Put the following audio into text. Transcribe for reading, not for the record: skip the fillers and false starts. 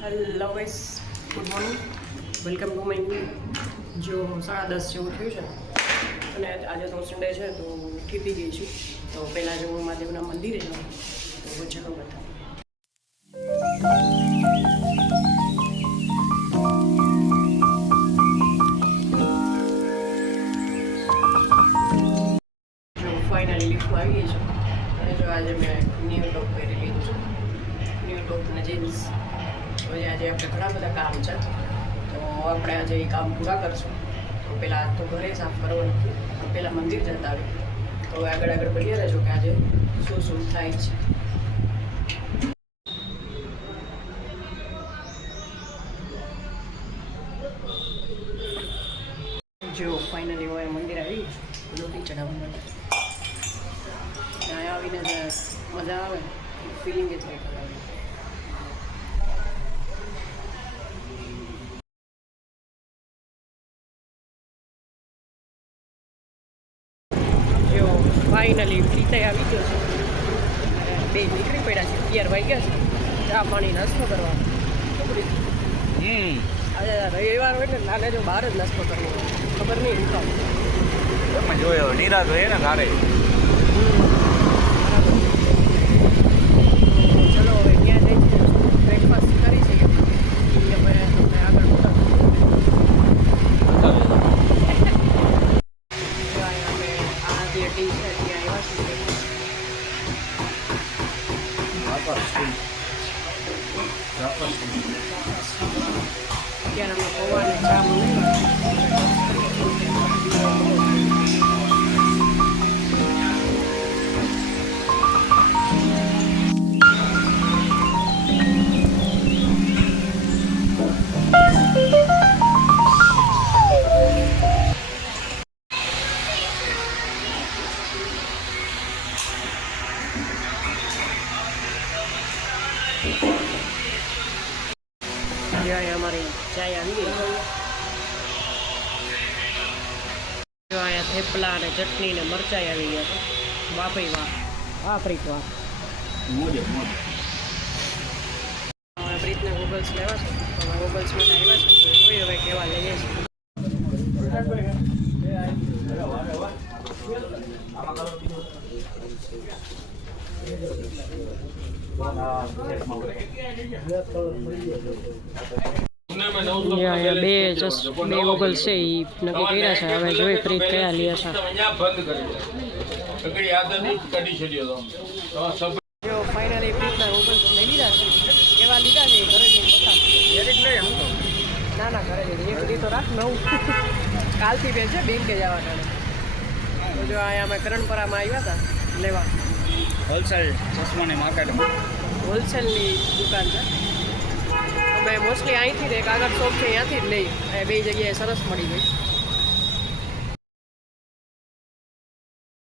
Hello guys, good morning, welcome to my new. જો 10:30 જેવું થયું છે અને આજે તો સન્ડે છે તો ઉઠી પી ગઈ છું. તો પહેલાં જો હું મહાદેવના મંદિરે જાઉં તો ચલો બધા. જો ફાઇનલી લિફ્ટમાં આવી ગઈ છે અને જો આજે મેં ન્યૂ ટોપ પહેરી લીધું છે, ન્યૂ ટોપ અને જીન્સ. તો આજે આપણે ઘણા બધા કામ છે તો આપણે આજે એ કામ પૂરા કરશું. તો પહેલાં આજ તો ઘરે સાફ કરવાનું, પહેલાં મંદિર જતા આવી. તો હવે આગળ બન્યા રહેજો કે આજે શું શું થાય છે. જો ફાઇનલી હું મંદિર આવી લોટી ચડાવવા માટે. ત્યાં આવીને જે મજા આવે ફિલિંગ જ કંઈક આવે. ફાઇનલી ગીતે આવી ગયો છે, બે નીકળી પડ્યા છે. 11 વાગ્યા છે. ચા પાણી નાસ્તો કરવાનો. આજે રવિવાર હોય ને નાને જો બહાર જ નાસ્તો કરવો, ખબર નહીં હું કામ જોયો નિરાશ હોય ને ઘરે. ચલો હવે ક્યાં જઈ છે, બ્રેકફાસ્ટ કરી છે કે અમે તમને આગળ આ જે ટી છે ત્યાં અત્યારે અમે પૌવાને ચા અમારી ચાય આવી ગઈ. જો અહીંયા થેપલા અને ચટણી ને મરચાઈ આવી ગયા છે. બાપરી વાહ, વાપરી વાહ. પ્રીતને ગૂગલ્સ લેવા છે, ગૂગલ્સ માટે આવ્યા છે તો હોય હવે કેવા લઈએ છીએ. બે ગૂગલ્સ છે એ નક્કી કર્યા છે. હવે જોઈ પ્રીત કયા લે છે. જો ફાઇનલી પ્રીતના ગૂગલ્સ લઈ લીધા છે. કેવા લીધા છે ઘરે જઈને બતાવ. ના ઘરે જઈને એક દી તો રાખ નવું. કાલથી બે છે બેંકે જવા ટાણે. તો જો અહીંયા અમે કરણપરામાં આવ્યા હતા લેવા. હોલસેલ ચશ્માની માર્કેટમાં હોલસેલની દુકાન છે. અમે મોસ્ટલી અહીંથી જ એક આગળ શોપ છે ત્યાંથી જ લઈ. બે જગ્યાએ સરસ મળી ગઈ.